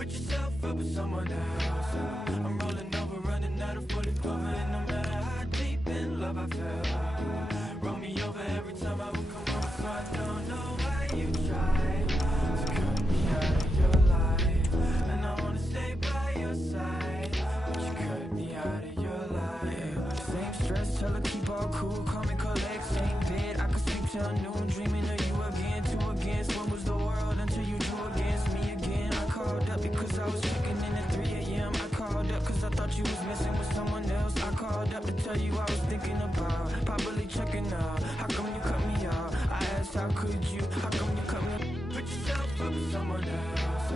Put yourself up with someone else. I'm rolling over, running out of fully cover, and no matter how deep in love I fell, roll me over every time I would come over. So I don't know why you tried to cut me out of your life, and I wanna stay by your side, but you cut me out of your life. Same stress, tell her keep all cool, call me collect, same bed, I could sleep till noon, dreaming of you again, two against one was the world until you drew against me again. I called up because I was checking in at 3 a.m. I called up because I thought you was messing with someone else. I called up to tell you I was thinking about probably checking out. How come you cut me out? I asked how could you? How come you cut me? Put yourself up with someone else.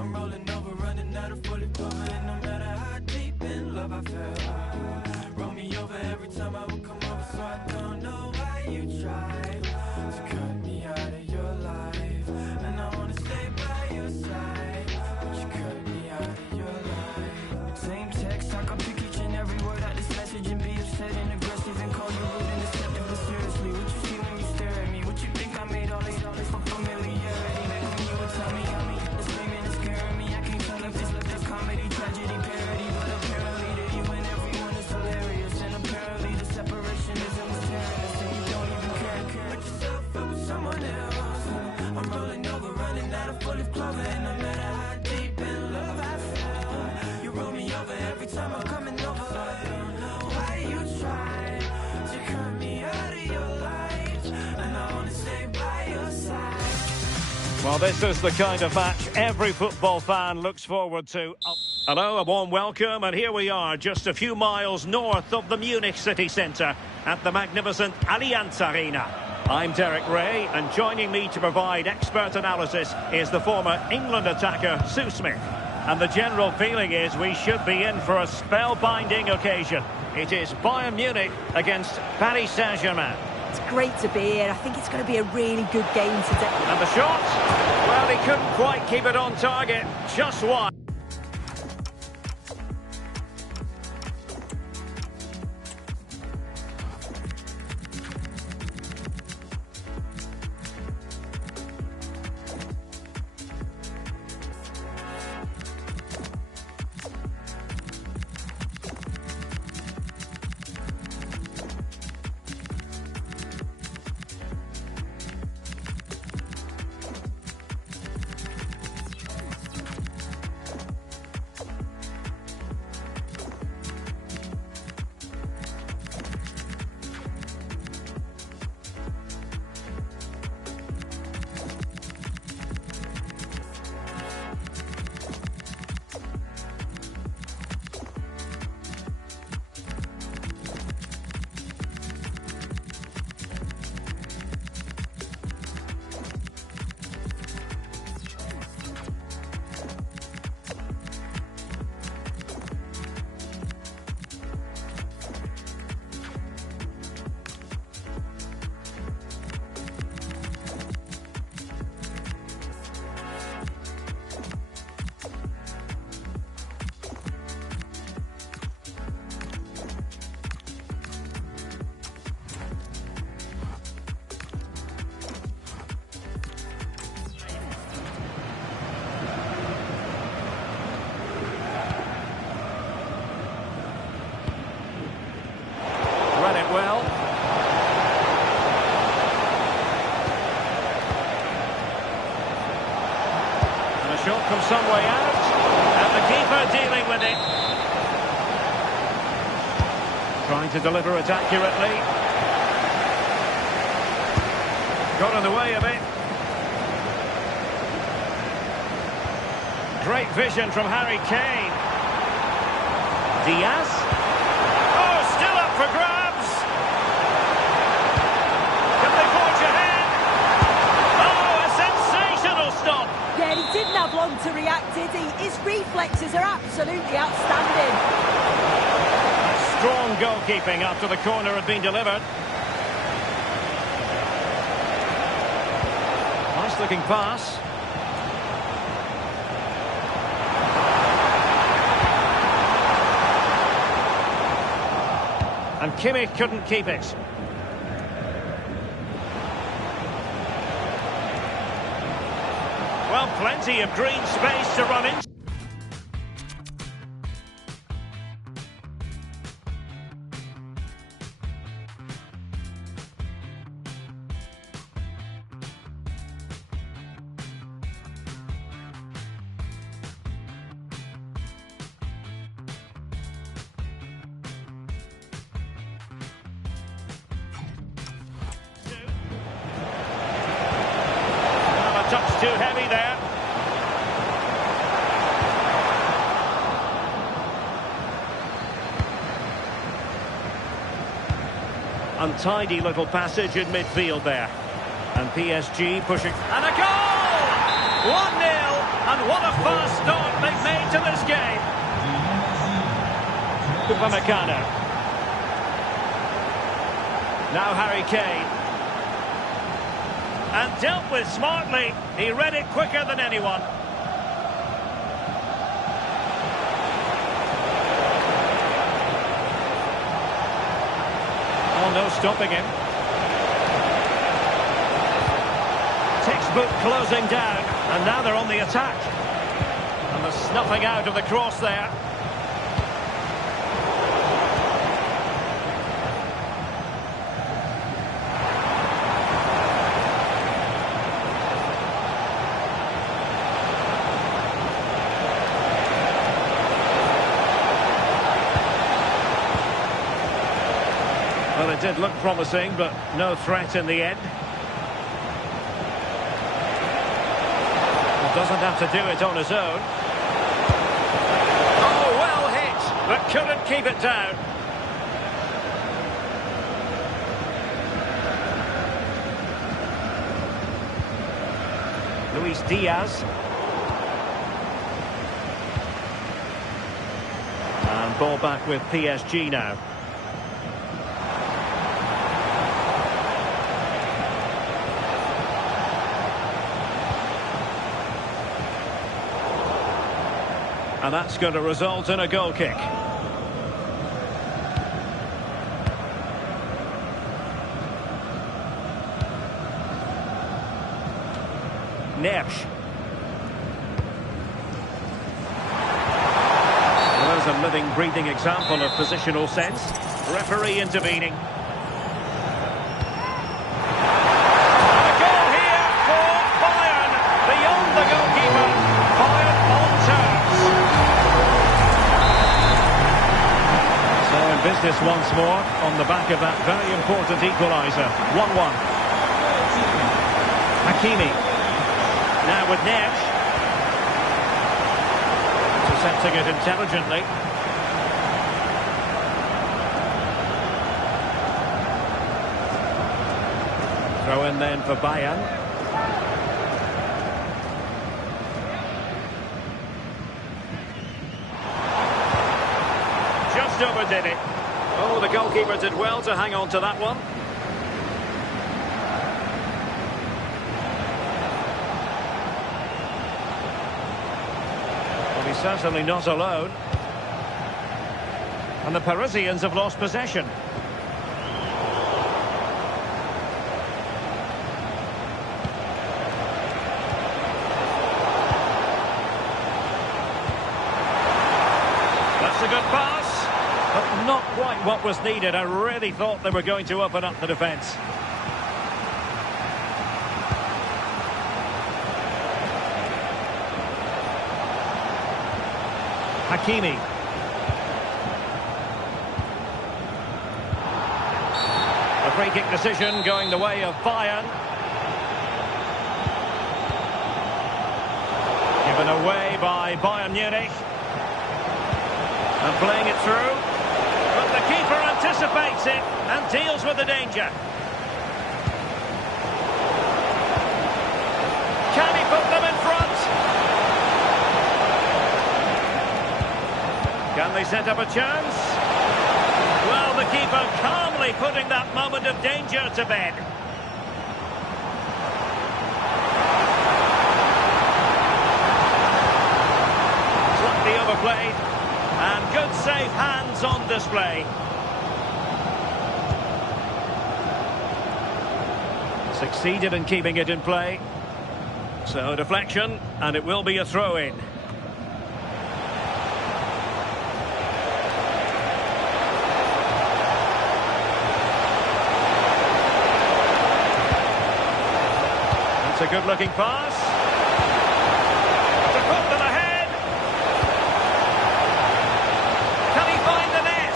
I'm rolling over, running out of fully cover, and no matter how deep in love I fell, roll me over every time I would come over. So I don't know why you tried to cut me out of your life, and I wanna stay by your side, but you cut me out of your life. Same text, I can pick each and every word out this message and be upset and aggressive and call you rude and deceptive. But seriously, what you see when you stare at me? What you think I made all this for familiarity? Like when you would tell me how me, it's screaming and scaring me. I can't tell if this comedy, tragedy, parody, but apparently to you and everyone is hilarious, and apparently the separation isn't what's tearing us, and you don't even care. Put yourself up with someone else. I'm rolling over, running out of full of clover, and no matter how deep in love I fell, you roll me over every time I'm coming over. So I don't know why you try to cut me out of your life, and I wanna stay by your side. Well, this is the kind of match every football fan looks forward to. Hello, a warm welcome, and here we are, just a few miles north of the Munich city centre at the magnificent Allianz Arena. I'm Derek Ray, and joining me to provide expert analysis is the former England attacker, Sue Smith. And the general feeling is we should be in for a spellbinding occasion. It is Bayern Munich against Paris Saint-Germain. It's great to be here. I think it's going to be a really good game today. And the shot? Well, he couldn't quite keep it on target. Just wide. Well, and a shot from some way out, and the keeper dealing with it, trying to deliver it accurately, got in the way of it. Great vision from Harry Kane. Diaz, oh, still up for grabs. Yeah, he didn't have long to react, did he? His reflexes are absolutely outstanding. Strong goalkeeping after the corner had been delivered. Nice looking pass. And Kimmich couldn't keep it. Well, plenty of green space to run in. touch too heavy there. Untidy little passage in midfield there. And PSG pushing. And a goal! 1-0. And what a fast start they've made to this game. Upamecano. Now Harry Kane. And dealt with smartly. He read it quicker than anyone. Oh, no stopping him. Textbook closing down. And now they're on the attack. And the snuffing out of the cross there. Well, it did look promising, but no threat in the end. Doesn't have to do it on his own. Oh, well hit, but couldn't keep it down. Luis Diaz. And ball back with PSG now. And that's going to result in a goal kick. Neres. Well, there's a living, breathing example of positional sense. Referee intervening. And a goal here for Bayern. Beyond the goalkeeper. Bayern on turn. Business once more on the back of that very important equaliser. 1-1. Hakimi. Now with Neres. Intercepting it intelligently. Throw in then for Bayern. Just overdid it. Oh, the goalkeeper did well to hang on to that one. Well, he's certainly not alone. And the Parisians have lost possession. That's a good pass. But not quite what was needed. I really thought they were going to open up the defence. Hakimi. A free kick decision going the way of Bayern. Given away by Bayern Munich. And playing it through. But the keeper anticipates it and deals with the danger. Can he put them in front? Can they set up a chance? Well, the keeper calmly putting that moment of danger to bed. Slightly overplayed. And good safe hands on display. Succeeded in keeping it in play. So deflection, and it will be a throw-in. That's a good-looking pass. To put them ahead. Can he find the net?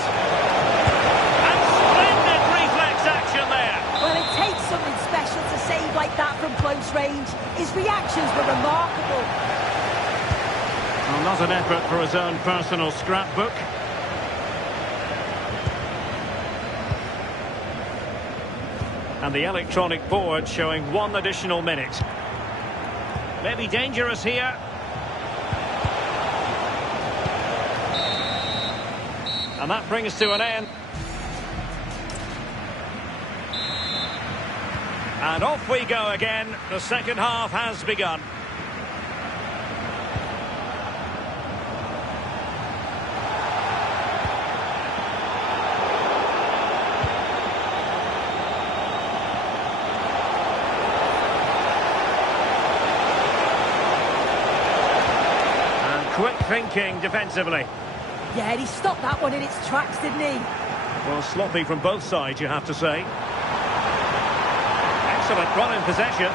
And splendid reflex action there. Well, it takes something special to save like that from close range. His reaction Not an effort for his own personal scrapbook. And the electronic board showing 1 additional minute. Maybe dangerous here. And that brings to an end. And off we go again. The second half has begun. And quick thinking defensively. Yeah, he stopped that one in its tracks, didn't he? Well, sloppy from both sides, you have to say. Excellent run in possession.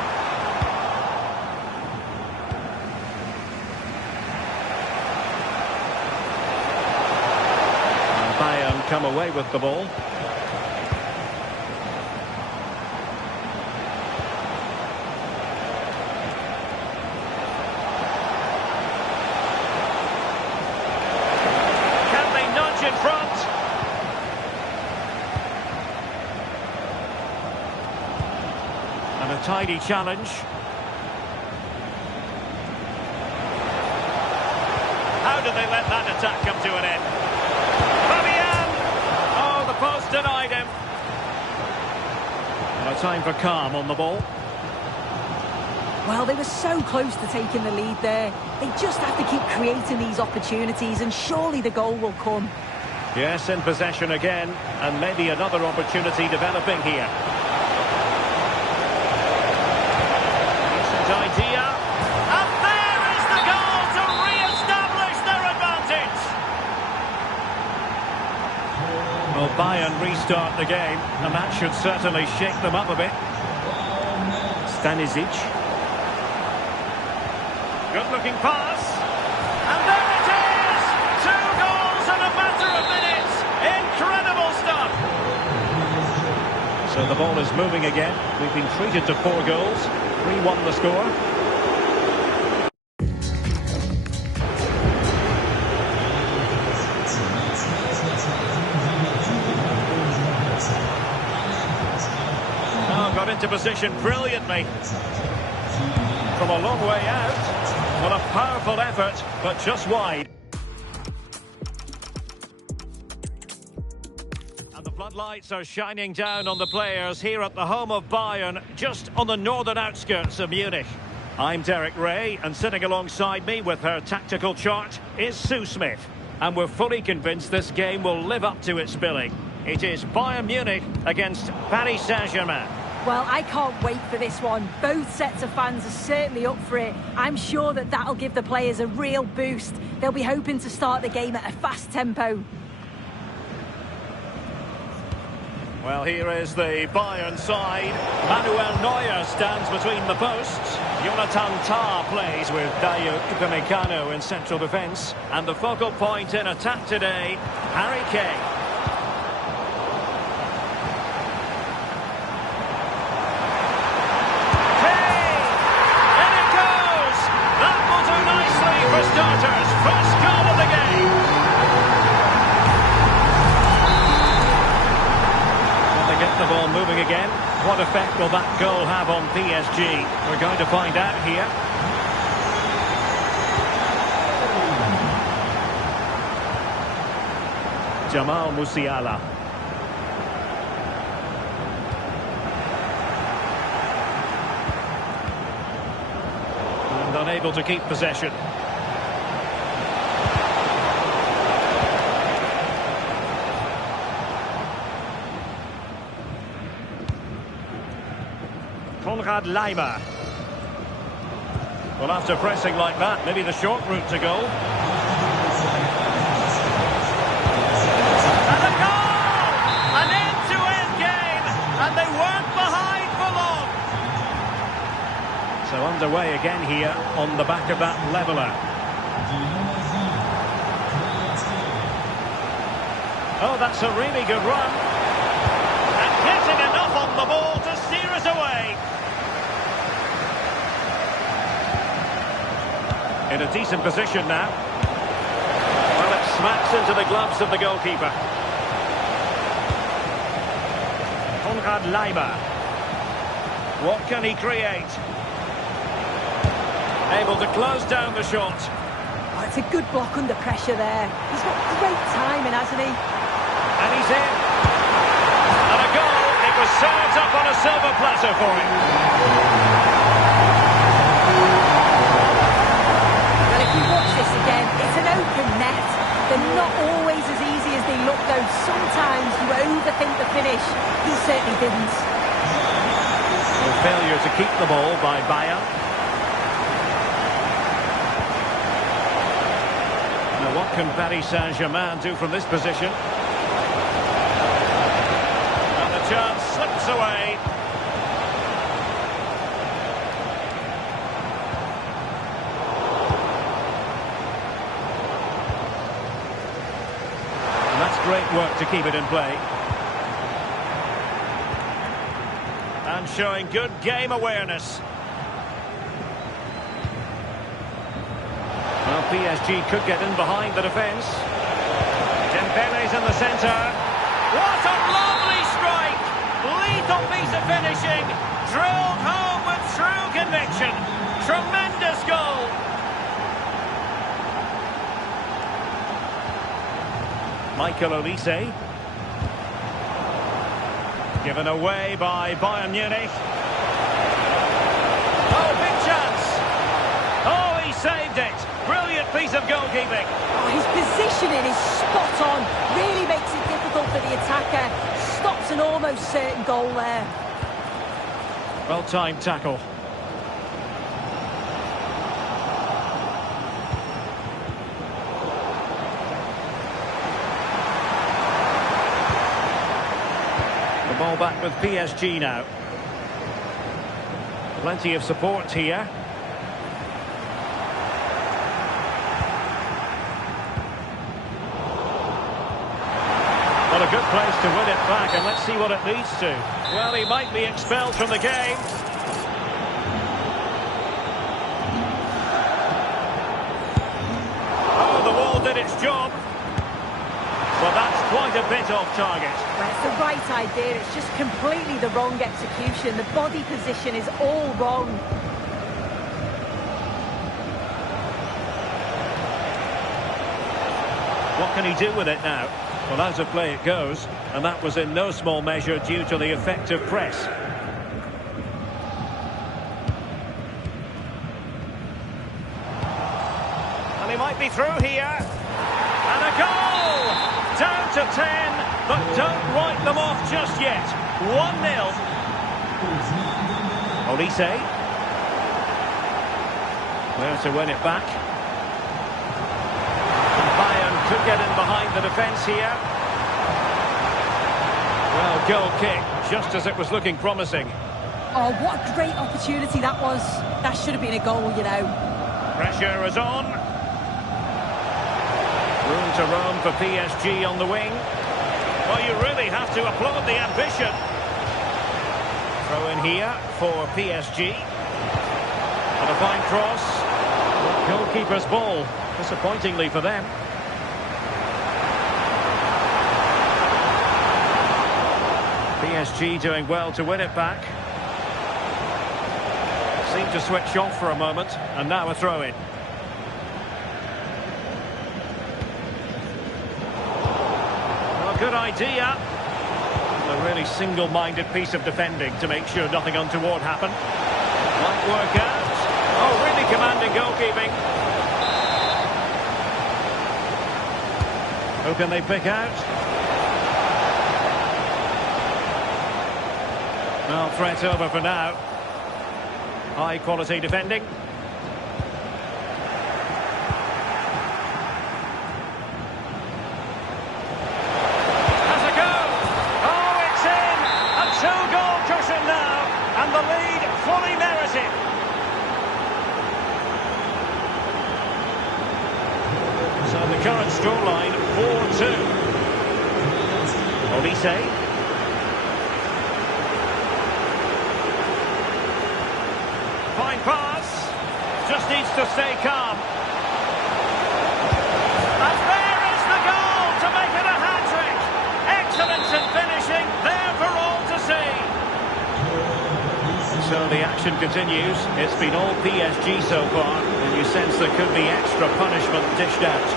And Bayern come away with the ball. Can they nudge in front? And a tidy challenge. How did they let that attack come to an end? Fabian! Oh, the post denied him. And a time for calm on the ball. Well, they were so close to taking the lead there. They just have to keep creating these opportunities and surely the goal will come. Yes, in possession again. And maybe another opportunity developing here. Idea, and there is the goal to re-establish their advantage. Well, Bayern restart the game, and that should certainly shake them up a bit. Stanisic. Good-looking pass, and there it is! 2 goals in a matter of minutes. Incredible stuff. So the ball is moving again. We've been treated to 4 goals. 3-1 the score. Oh, got into position brilliantly. From a long way out. What a powerful effort, but just wide. The floodlights are shining down on the players here at the home of Bayern, just on the northern outskirts of Munich. I'm Derek Ray, and sitting alongside me with her tactical chart is Sue Smith. And we're fully convinced this game will live up to its billing. It is Bayern Munich against Paris Saint-Germain. Well, I can't wait for this one. Both sets of fans are certainly up for it. I'm sure that that'll give the players a real boost. They'll be hoping to start the game at a fast tempo. Well, here is the Bayern side. Manuel Neuer stands between the posts. Jonathan Tah plays with Dayo Upamecano in central defence. And the focal point in attack today, Harry Kane. Kane! In it goes! That will do nicely for starters. First goal of the game. Get the ball moving again. What effect will that goal have on PSG? We're going to find out here. Jamal Musiala. And unable to keep possession. Konrad Laimer. Well, after pressing like that, maybe the short route to goal. And a goal! An end-to-end game, and they weren't behind for long. So underway again here on the back of that leveller. Oh, that's a really good run. And getting enough on the ball to steer it away. In a decent position now. Smacks into the gloves of the goalkeeper. Konrad Laimer. What can he create? Able to close down the shot. Oh, it's a good block under pressure there. He's got great timing, hasn't he? And he's in. And a goal. It was served up on a silver platter for him. Well, if you watch this again, it's an open net. They're not always as easy as they look, though. Sometimes you overthink the finish. He certainly didn't. A failure to keep the ball by Bayern. Now, what can Paris Saint-Germain do from this position? And the chance slips away. And that's great work to keep it in play. And showing good game awareness. Well, PSG could get in behind the defence. Dembele's in the centre. What a lovely strike! Lethal piece of finishing. Drilled home with true conviction. Tremendous goal. Michael Olise. Given away by Bayern Munich. Oh, big chance. Oh, he saved it. Brilliant piece of goalkeeping. Oh, his positioning is spot on. Really makes it difficult for the attacker. Stops an almost certain goal there. Well-timed tackle. Ball back with PSG now. Plenty of support here. Well, a good place to win it back, and let's see what it leads to. Well, he might be expelled from the game. Oh, the wall did its job. Well, that's quite a bit off target. Well, it's the right idea. It's just completely the wrong execution. The body position is all wrong. What can he do with it now? Well, out of play it goes, and that was in no small measure due to the effective press. And he might be through here. And a goal! Down to 10, but don't write them off just yet. 1-0. Olise. Where to win it back. And Bayern could get in behind the defence here. Well, goal kick, just as it was looking promising. Oh, what a great opportunity that was. That should have been a goal, you know. Pressure is on. Room to roam for PSG on the wing. Well, you really have to applaud the ambition. Throw in here for PSG. And a fine cross. Goalkeeper's ball, disappointingly for them. PSG doing well to win it back. Seemed to switch off for a moment, and now a throw-in. Good idea. A really single-minded piece of defending to make sure nothing untoward happened. Might work out. Oh, really commanding goalkeeping. Who can they pick out? Well, threat over for now. High-quality defending. And the lead fully merited. So the current scoreline 4-2. Olise. Fine pass. Just needs to stay calm. And there is the action continues. It's been all PSG so far, and you sense there could be extra punishment dished out.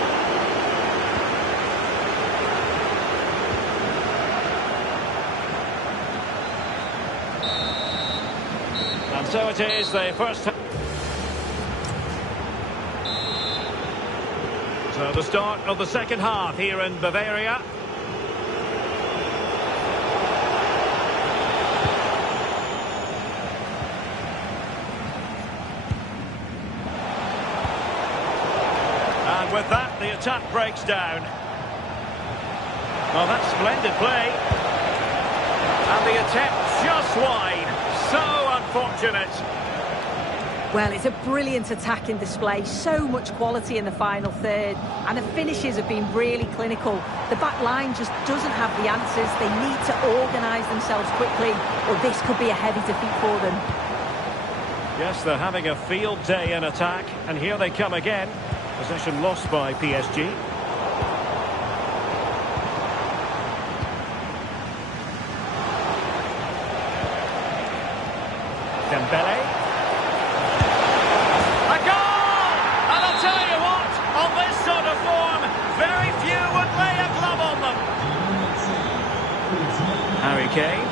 And so it is, the first... So the start of the second half here in Bavaria. And with that, the attack breaks down. Well, that's splendid play. And the attempt just wide. So unfortunate. Well, it's a brilliant attacking display, so much quality in the final third, and the finishes have been really clinical. The back line just doesn't have the answers. They need to organise themselves quickly, or this could be a heavy defeat for them. Yes, they're having a field day in attack, and here they come again. Possession lost by PSG. Dembele. Harry Kane.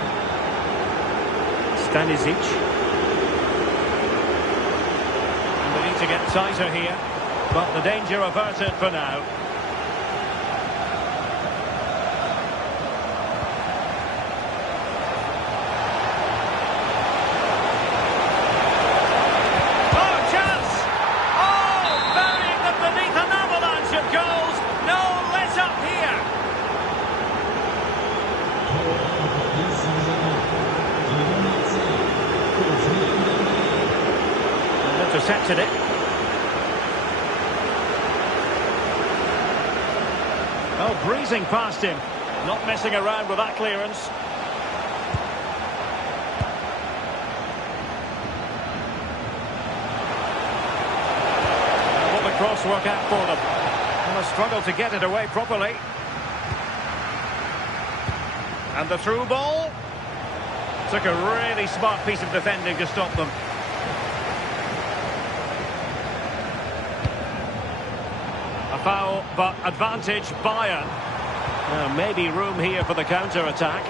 Stanisic. And they need to get tighter here, but the danger averted for now. Oh, chance! Oh, burying them beneath an avalanche of goals. No let up here. Intercepted it. Oh, breezing past him. Not messing around with that clearance. Will the cross work out for them? And a struggle to get it away properly. And the through ball. Took a really smart piece of defending to stop them. A foul, but advantage Bayern. Maybe room here for the counter-attack.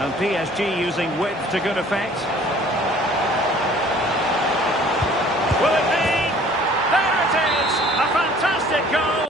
And PSG using width to good effect. Will it be? There it is! A fantastic goal!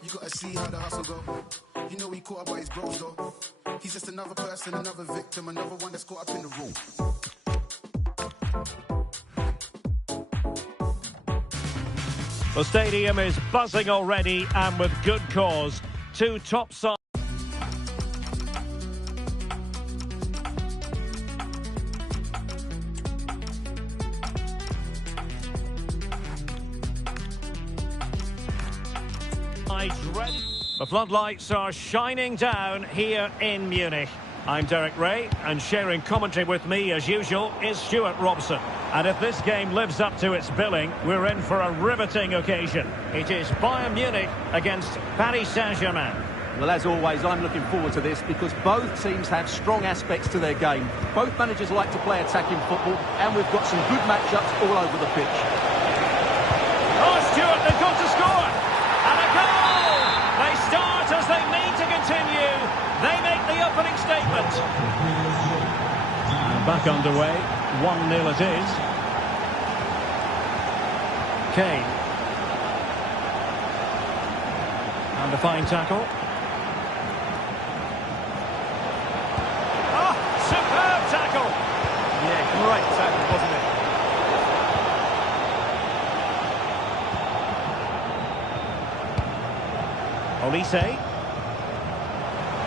You gotta see how the hustle go. You know he caught up by his bros though. He's just another person, another victim, another one that's caught up in the room. The stadium is buzzing already, and with good cause. Two top sides. Ready. The floodlights are shining down here in Munich. I'm Derek Ray, and sharing commentary with me as usual is Stuart Robson. And if this game lives up to its billing, we're in for a riveting occasion. It is Bayern Munich against Paris Saint-Germain. Well, as always, I'm looking forward to this because both teams have strong aspects to their game. Both managers like to play attacking football, and we've got some good matchups all over the pitch. Oh, Stuart, they've got to score! And a goal! They start as they mean to continue. They make the opening statement. And back underway. 1-0 it is. Kane. And a fine tackle. Oh, superb tackle! Yeah, great tackle, wasn't it? Olise.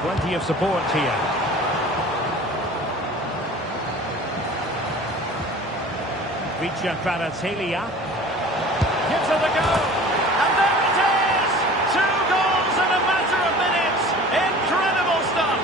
Plenty of support here. Vicha Kvaratskhelia. Gives it a go. And there it is! 2 goals in a matter of minutes. Incredible stuff.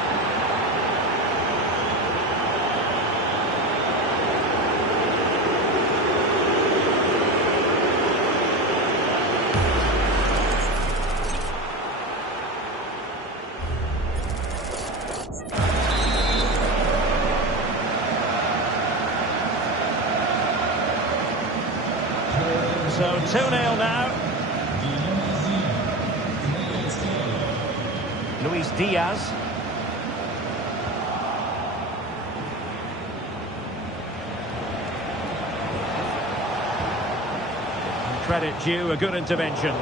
So 2-0 now. Luis Diaz. And credit due, a good intervention.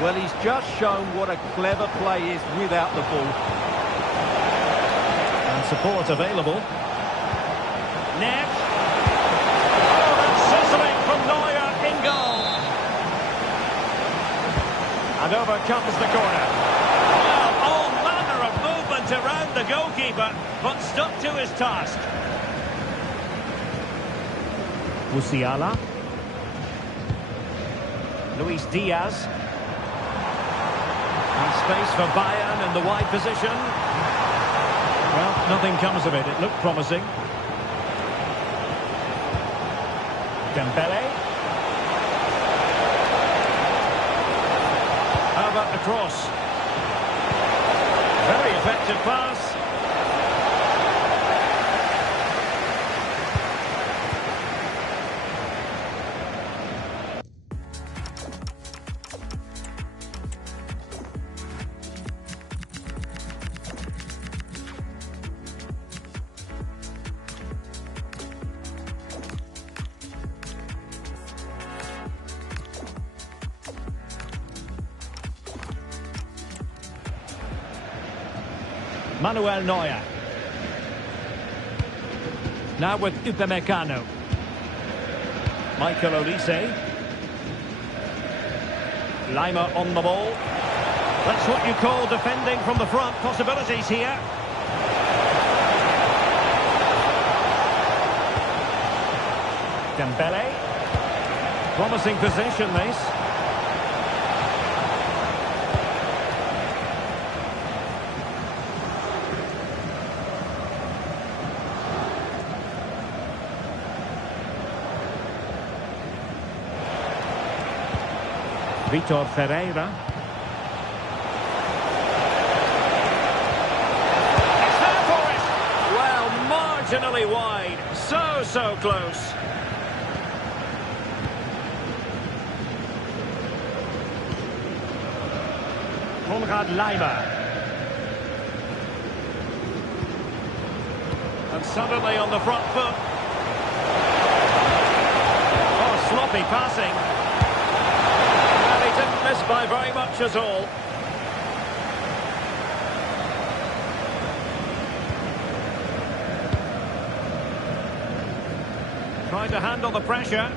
Well, he's just shown what a clever play is without the ball. And support available. Neck. Oh, that's sizzling from Neuer in goal. And over comes the corner. Well, all manner of movement around the goalkeeper, but stuck to his task. Musiala. Luis Diaz. And space for Bayern in the wide position. Well, nothing comes of it. It looked promising. Dembele. How about the cross? Very effective pass. Manuel Neuer. Now with Upamecano. Michael Olise. Lima on the ball. That's what you call defending from the front. Possibilities here. Dembele. Promising possession, this. Vitor Ferreira. It's there for it! Well, marginally wide. So close. Konrad Laimer. And suddenly on the front foot. Oh, sloppy passing. Didn't miss by very much at all. Trying to handle the pressure.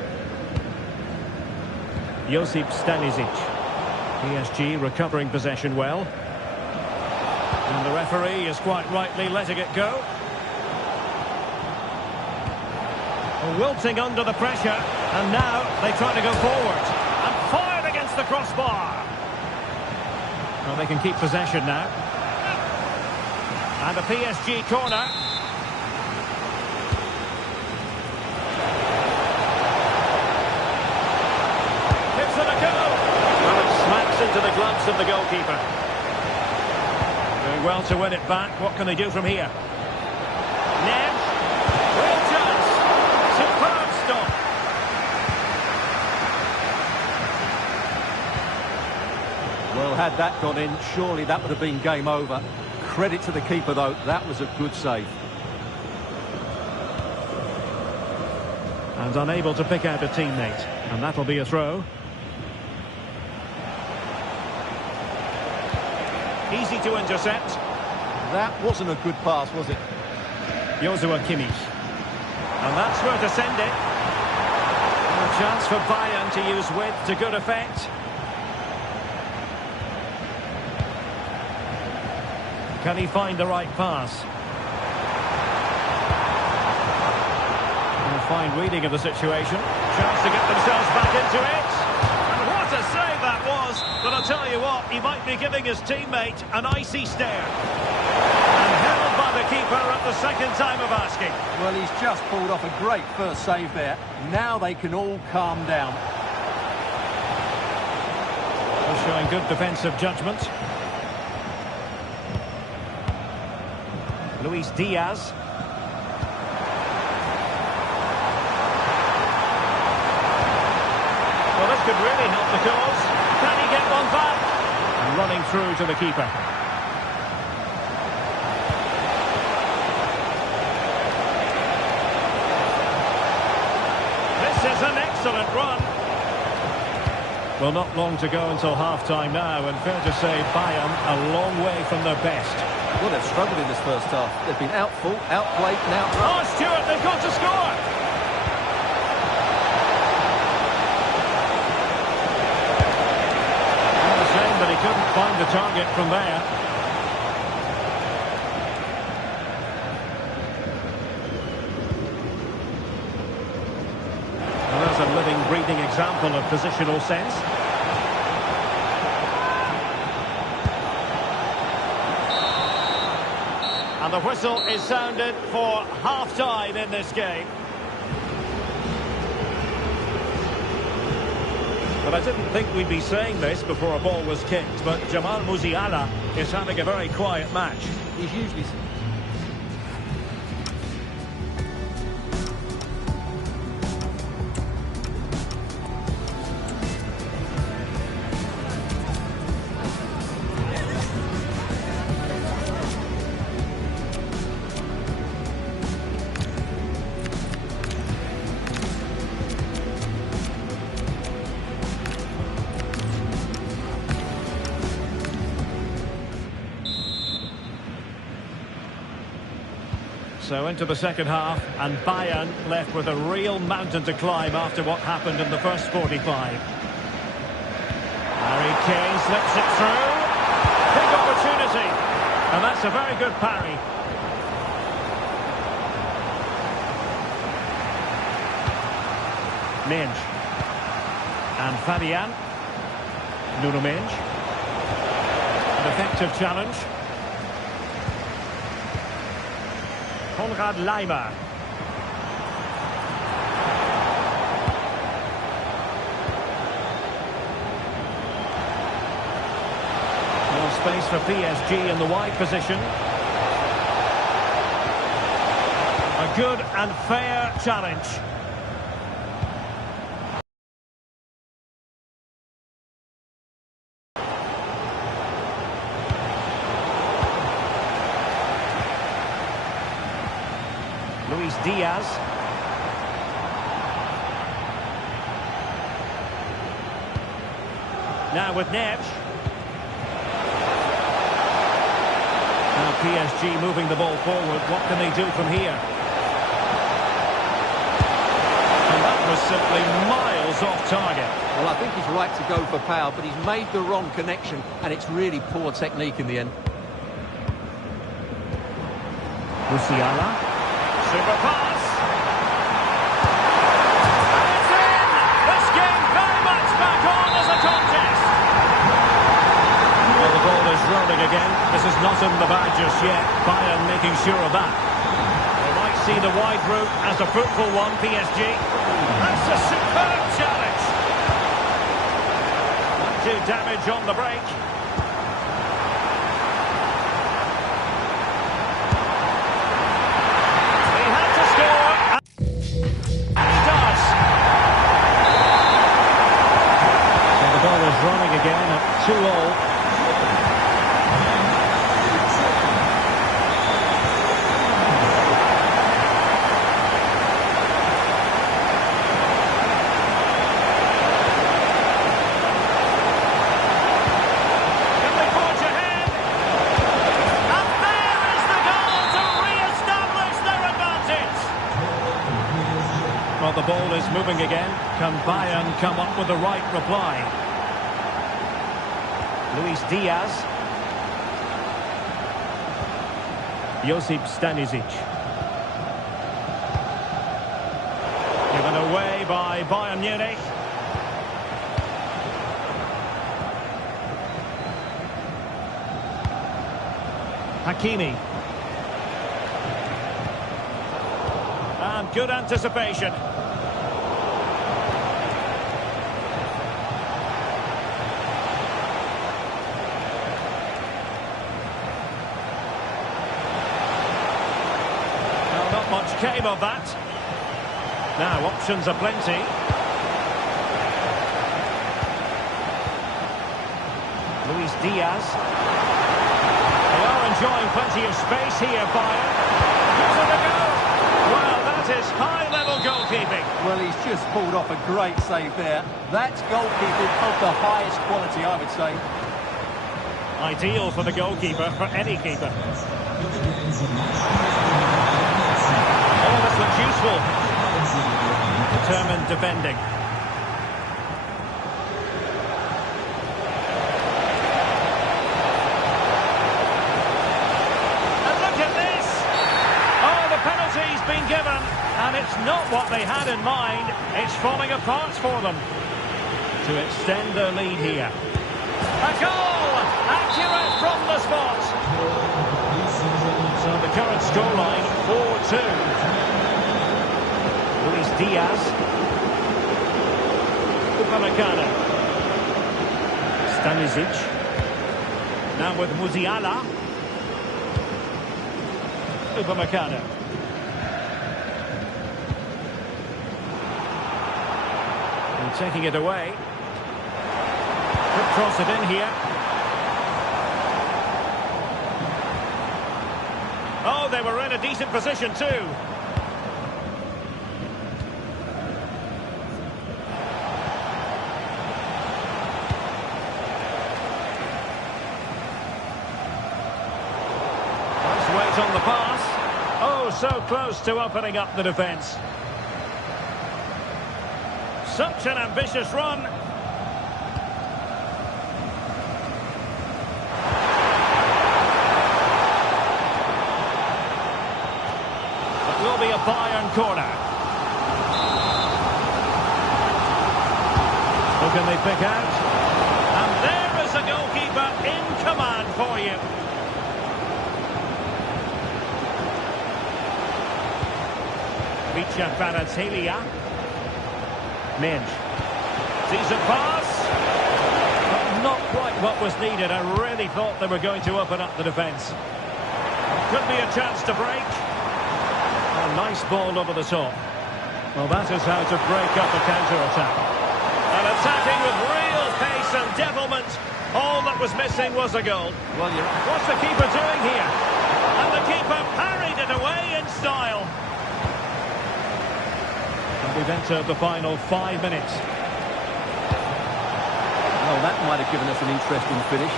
Josip Stanisic. PSG recovering possession well. And the referee is quite rightly letting it go. Wilting under the pressure. And now they try to go forward. And fired against the crossbar. Well, they can keep possession now. And a PSG corner. Gives it a go. Well, it smacks into the gloves of the goalkeeper. Doing well to win it back. What can they do from here? Neves. Real chance. Superb stop. Well, had that gone in, surely that would have been game over. Credit to the keeper, though. That was a good save. And unable to pick out a teammate. And that'll be a throw. Easy to intercept. That wasn't a good pass, was it? Joshua Kimmich. And that's where to send it. And a chance for Bayern to use width to good effect. Can he find the right pass? And fine reading of the situation. Chance to get themselves back into it. And what a save that was. But I'll tell you what, he might be giving his teammate an icy stare. And held by the keeper at the second time of asking. Well, he's just pulled off a great first save there. Now they can all calm down. Well, showing good defensive judgment. Luis Diaz. Well, this could really help the cause. Can he get one back? And running through to the keeper. This is an excellent run. Well, not long to go until half-time now, and fair to say Bayern a long way from their best. Well, they've struggled in this first half. They've been outfought, outplayed, and outrun. Oh, Stuart, they've got to score! Well, a shame that he couldn't find the target from there. Well, there's a living, breathing example of positional sense. And the whistle is sounded for half-time in this game. But I didn't think we'd be saying this before a ball was kicked, but Jamal Musiala is having a very quiet match. He's usually... So into the second half, and Bayern left with a real mountain to climb after what happened in the first 45. Harry Kane slips it through. Big opportunity. And that's a very good parry. Mensch. And Fabian. Nuno Mensch. An effective challenge. Konrad Laimer. More space for PSG in the wide position. A good and fair challenge. Luis Diaz. Now with Neves. Now PSG moving the ball forward. What can they do from here? And that was simply miles off target. Well, I think he's right to go for power, but he's made the wrong connection, and it's really poor technique in the end. Musiala. Super pass. And it's in! This game very much back on as a contest. Well, the ball is rolling again. This is not in the bag just yet. Bayern making sure of that. They might see the wide route as a fruitful one, PSG. That's a superb challenge. Not do damage on the break. Running again at 2-2. Well, the ball is moving again. Can Bayern come up with the right reply? Luis Diaz. Josip Stanisic. Given away by Bayern Munich. Hakimi. And good anticipation. Well, not much came of that. Now, options are plenty. Luis Diaz. They are enjoying plenty of space here, Bayern. Gives it a go. Well, that is high-level goalkeeping. Well, he's just pulled off a great save there. That's goalkeeping of the highest quality, I would say. Ideal for the goalkeeper, for any keeper. Oh, this looks useful. Determined defending. And look at this! Oh, the penalty's been given, and it's not what they had in mind. It's falling apart for them. To extend their lead here. A goal! Accurate from the spot. So the current scoreline, 4-2. Luis Diaz. Upamecano. Stanisic. Now with Musiala. Upamecano. And taking it away. Could cross it in here. Oh, they were in a decent position too. On the pass. Oh, so close to opening up the defence. Such an ambitious run. It will be a Bayern corner. Who can they pick out? And there is a goalkeeper in command for you. Micha Kvaratskhelia. Minge. Decent pass. But not quite what was needed. I really thought they were going to open up the defence. Could be a chance to break. A nice ball over the top. Well, that is how to break up a counter-attack. And attacking with real pace and devilment. All that was missing was a goal. Well, what's the keeper doing here? And the keeper parried it away in style. We've entered the final 5 minutes. Well, that might have given us an interesting finish.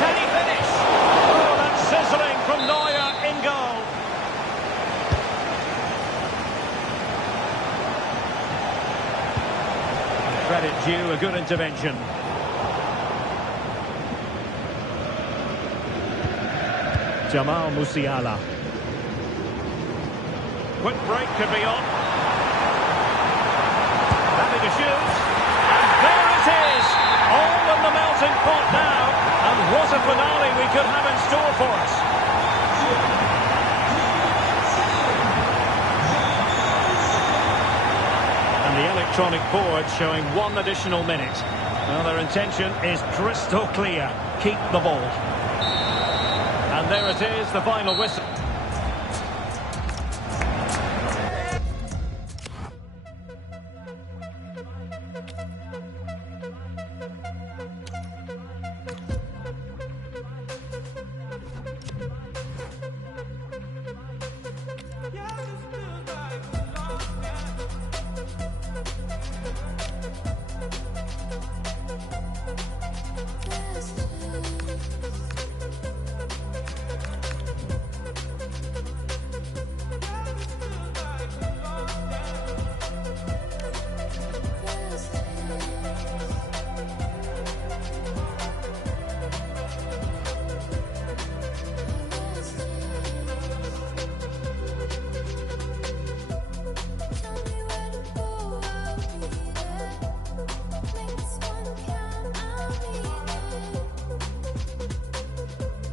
Can he finish? Oh, that's sizzling from Neuer in goal. Credit due, a good intervention. Jamal Musiala. Quick break could be on. Having a shoot, and there it is, all in the melting pot now, and what a finale we could have in store for us. And the electronic board showing 1 additional minute. Well, their intention is crystal clear, keep the ball. And there it is, the final whistle.